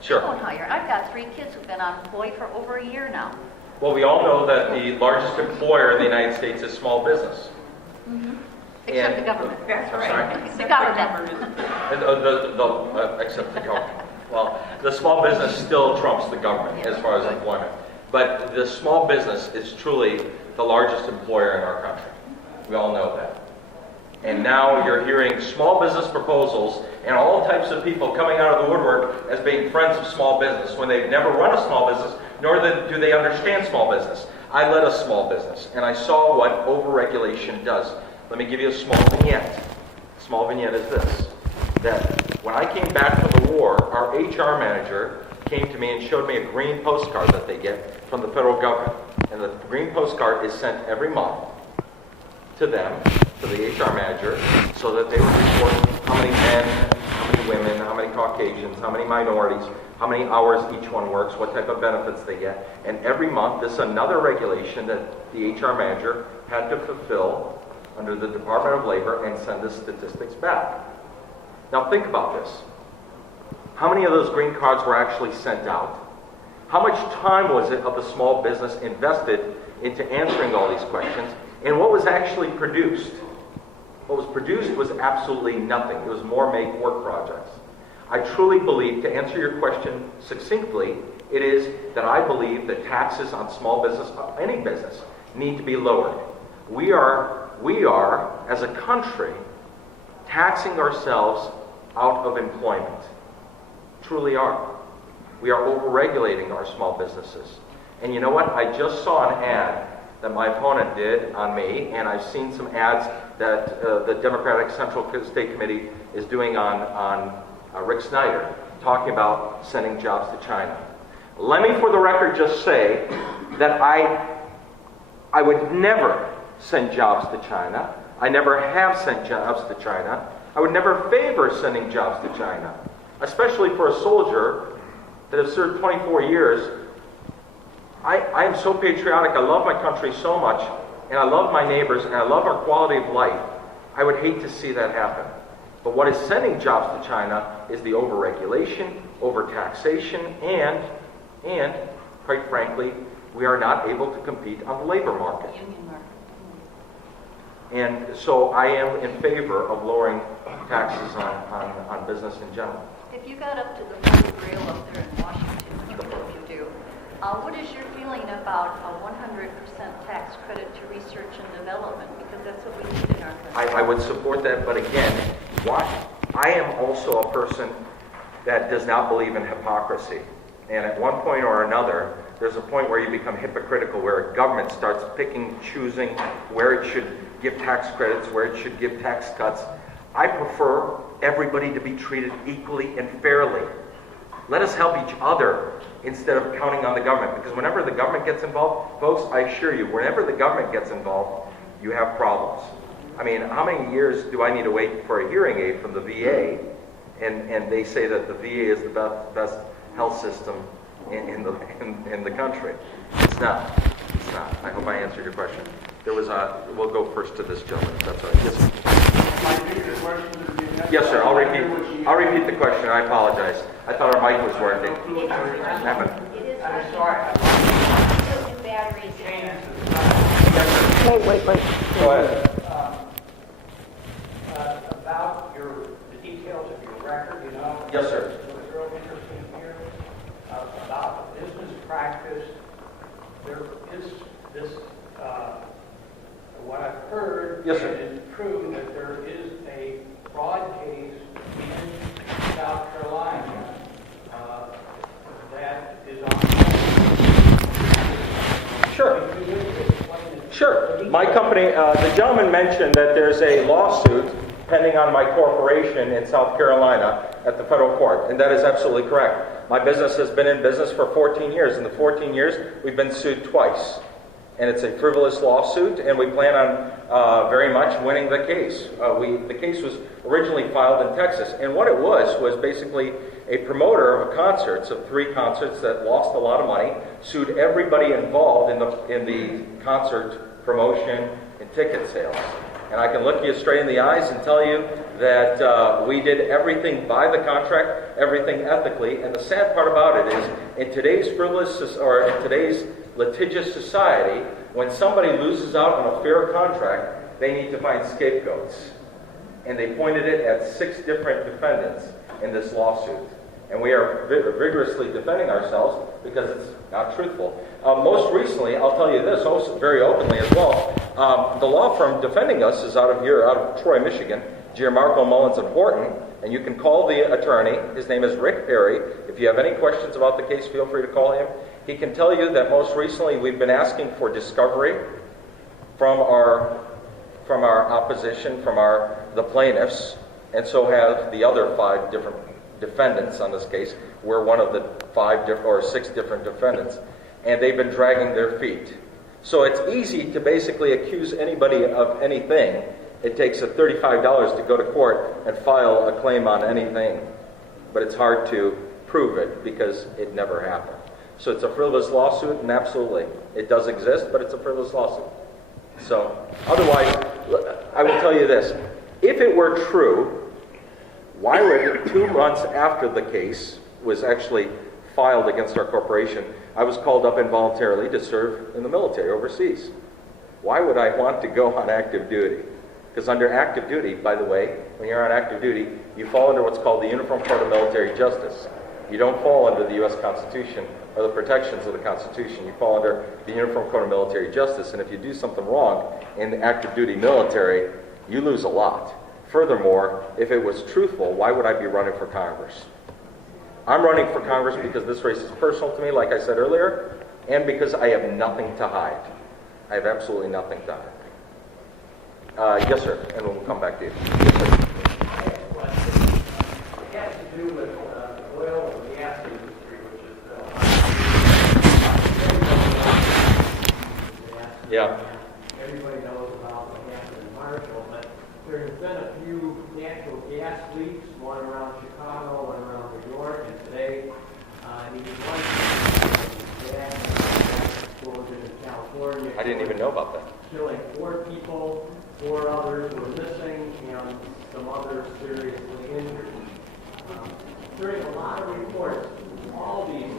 Sure. They won't hire. I've got 3 kids who've been unemployed for over a year now. Well, we all know that the largest employer in the United States is small business. Except And- the government. That's I'm right. sorry? The government. And, except the government. Well, the small business still trumps the government as far as employment. But the small business is truly the largest employer in our country. We all know that. And now you're hearing small business proposals and all types of people coming out of the woodwork as being friends of small business when they've never run a small business, nor do they understand small business. I led a small business, and I saw what overregulation does. Let me give you a small vignette. A small vignette is this, that when I came back from the war, our HR manager came to me and showed me a green postcard that they get from the federal government. And the green postcard is sent every month to them, to the HR manager, so that they would report how many men, how many women, how many Caucasians, how many minorities, how many hours each one works, what type of benefits they get. And every month, this is another regulation that the HR manager had to fulfill under the Department of Labor and send the statistics back. Now think about this. How many of those green cards were actually sent out? How much time was it of the small business invested into answering all these questions? And what was actually produced? What was produced was absolutely nothing. It was more make-work projects. I truly believe, to answer your question succinctly, it is that I believe that taxes on small business, any business, need to be lowered. We are, as a country, taxing ourselves out of employment. Truly are. We are overregulating our small businesses. And you know what? I just saw an ad that my opponent did on me, and I've seen some ads that the Democratic Central State Committee is doing on Rick Snyder, talking about sending jobs to China. Let me, for the record, just say that I would never send jobs to China. I never have sent jobs to China. I would never favor sending jobs to China, especially for a soldier that has served 24 years. I am so patriotic. I love my country so much, and I love my neighbors, and I love our quality of life. I would hate to see that happen. But what is sending jobs to China is the overregulation, overtaxation, and quite frankly, we are not able to compete on the labor market. Union market. And so I am in favor of lowering taxes on business in general. If you got up to the Holy Grail up there in Washington, which I hope you do, what is your feeling about a 100% tax credit to research and development? Because that's what we need in our country. I would support that, but again, I am also a person that does not believe in hypocrisy. And at one point or another, there's a point where you become hypocritical, where a government starts picking, choosing where it should give tax credits, where it should give tax cuts. I prefer everybody to be treated equally and fairly. Let us help each other instead of counting on the government. Because whenever the government gets involved, folks, I assure you, whenever the government gets involved, you have problems. I mean, how many years do I need to wait for a hearing aid from the VA? And they say that the VA is the best health system in the country. It's not. It's not. I hope I answered your question. We'll go first to this gentleman, if that's all right. Yes, sir. Yes, sir. I'll repeat the question. I apologize. I thought our mic was working. I'm sorry. Batteries. Wait. Go ahead. About the details of your record, Yes, sir. It was real interesting here about business practice. There is this, what I've heard, Yes, sir. it is true that there is a fraud case in South Carolina that is on. Sure. Sure. My company, the gentleman mentioned that there's a lawsuit pending on my corporation in South Carolina at the federal court, and that is absolutely correct. My business has been in business for 14 years. In the 14 years, we've been sued twice. And it's a frivolous lawsuit, and we plan on very much winning the case. The case was originally filed in Texas, and what it was basically a promoter of concerts, of 3 concerts that lost a lot of money, sued everybody involved in the concert promotion and ticket sales. And I can look you straight in the eyes and tell you that we did everything by the contract, everything ethically. And the sad part about it is, in today's in today's litigious society, when somebody loses out on a fair contract, they need to find scapegoats. And they pointed it at 6 different defendants in this lawsuit. And we are vigorously defending ourselves because it's not truthful. Most recently, I'll tell you this also very openly as well. The law firm defending us is out of Troy, Michigan, Gianmarco Mullins and Horton. And you can call the attorney. His name is Rick Perry. If you have any questions about the case, feel free to call him. He can tell you that most recently we've been asking for discovery from our opposition, from the plaintiffs, and so have the other 5 different defendants on this case. We're one of the 6 different defendants, and they've been dragging their feet. So it's easy to basically accuse anybody of anything. It takes $35 to go to court and file a claim on anything, but it's hard to prove it because it never happened. So it's a frivolous lawsuit, and absolutely, it does exist, but it's a frivolous lawsuit. So otherwise, I will tell you this. If it were true, why would 2 months after the case was actually filed against our corporation, I was called up involuntarily to serve in the military overseas? Why would I want to go on active duty? Because under active duty, by the way, when you're on active duty, you fall under what's called the Uniform Code of Military Justice. You don't fall under the U.S. Constitution or the protections of the Constitution. You fall under the Uniform Code of Military Justice, and if you do something wrong in the active duty military, you lose a lot. Furthermore, if it was truthful, why would I be running for Congress? I'm running for Congress because this race is personal to me, like I said earlier, and because I have nothing to hide. I have absolutely nothing to hide. Yes, sir, and we'll come back to you. Yes, sir. I have a question. It has to do with oil and gas industry, which is Yeah. everybody knows about the Hampton and Marshall, but there's been a few natural gas leaks, one around Chicago, one around New York, and today, one gas explosion in California. I didn't even know about that. Killing 4 people, 4 others were missing, and some others seriously injured. During a lot of reports, all these